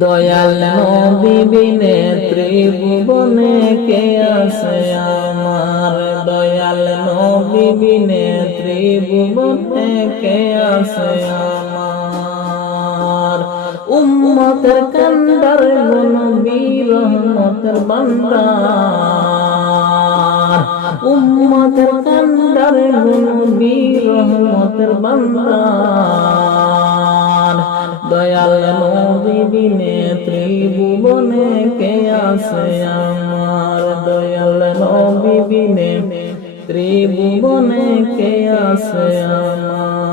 দয়াল নবী বিনে ত্রিভুবনে কে আছে আমার? দয়াল নবী বিনে ত্রিভুবনে কে আছে আমার? উম্মতের কান্দার নবী রহমতের বান্দার। উম্মতের কান্দার নবী রহমতের বান্দার। দয়াল নবী কে আছে আমার দয়াল নবী বিনে, ত্রিভুবনে কে আছে আমার?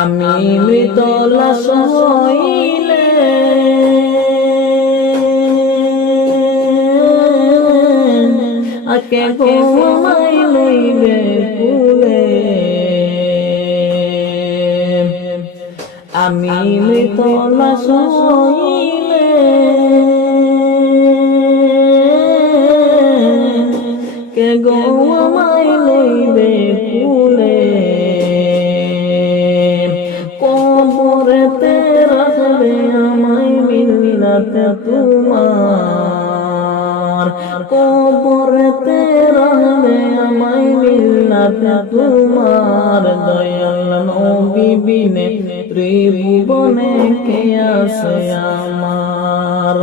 আমি মৃত লাশ হইলে, আকে ঘুমাই লইবে আমায় মিল্লাতে তোমার। কবরেতে রাখবে আমায় মিল্লাতে তোমার। ত্রিভুবনে কে আছে আমার?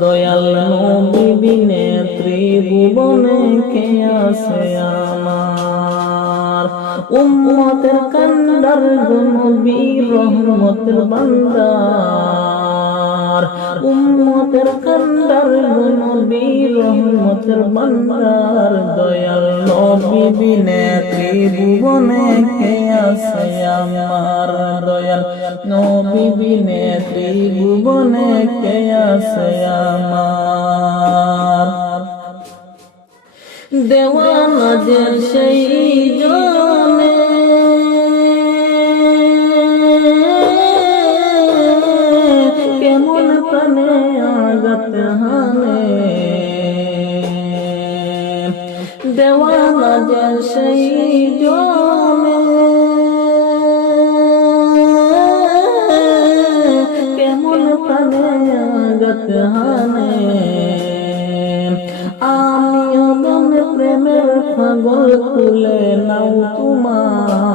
দয়াল নবী বিনে ত্রিভুবনে কে আছে আমার? উম্মতের কান্দার নবী রহমতের বান্দার উম্মতের নবী, রহমতের বান্দার দয়াল নবী, বিনে ত্রিভুবনে কে আছে আমার দয়াল নবী, বিনে ত্রিভুবনে কে আছে আমার। সেই দেওয়ানা যে সেই জনে কেমন প্রাণে আঘাত হানে আমি অদম প্রেমের পাগল তুলে নাও তোমার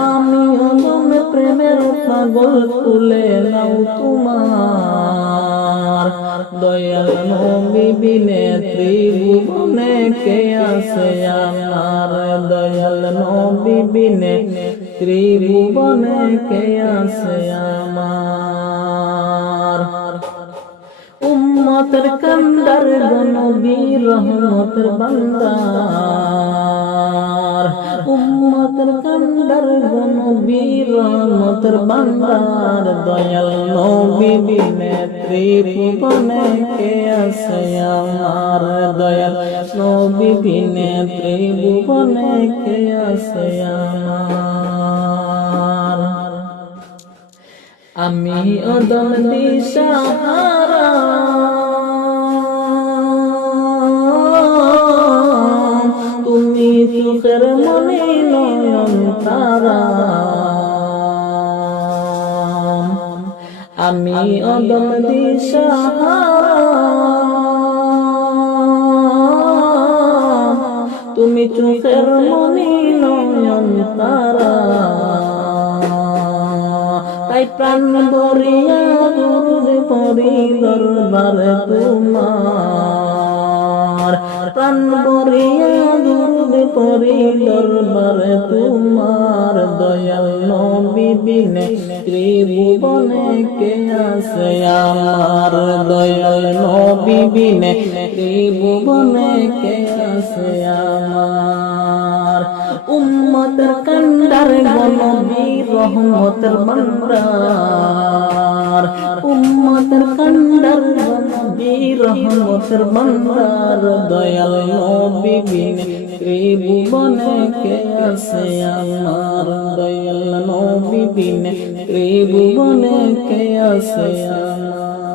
আমি অদম প্রেমের পাগল তুলে নাও তোমার দয়াল নবী বিনে ত্রিভুবনে কে আছে আমার দয়াল নবী বিনে ত্রিভুবনে কে আছে আমার? উম্মতের কান্দার নবী রহমতের বান্দার। উম্মতের কান্দার নবী রহমতের বান্দার। দয়াল নবী বিনে ত্রিভুবনে কে আছে আমার? দয়াল নবী বিনে ত্রিভুবনে কে আছে আমার? আমি অদল দিশাহারা চোখের মনে নয়ন তারা। আমি অদল দিশাহারা তুমি চোখের মনে নয়ন তারা। তাই প্রাণ ভরিয়া দুরুদ পরি দরবারে তোমার। প্রাণ ভরিয়া দুরুদ পরি দরবারে তোমার দয়াল নবী বিনে ত্রিভুবনে কে আছে? আমার দয়াল নবী বিনে ত্রিভুবনে কে আছে? আমার উম্মতের কান্দার নবী রহমতের বান্দার উম্মতের কান্দার নবী রহমতের দয়াল নবী বিনে ত্রিভুবনে কে আছে আমার দয়াল নবী বিনে ত্রিভুবনে কে আছে আমার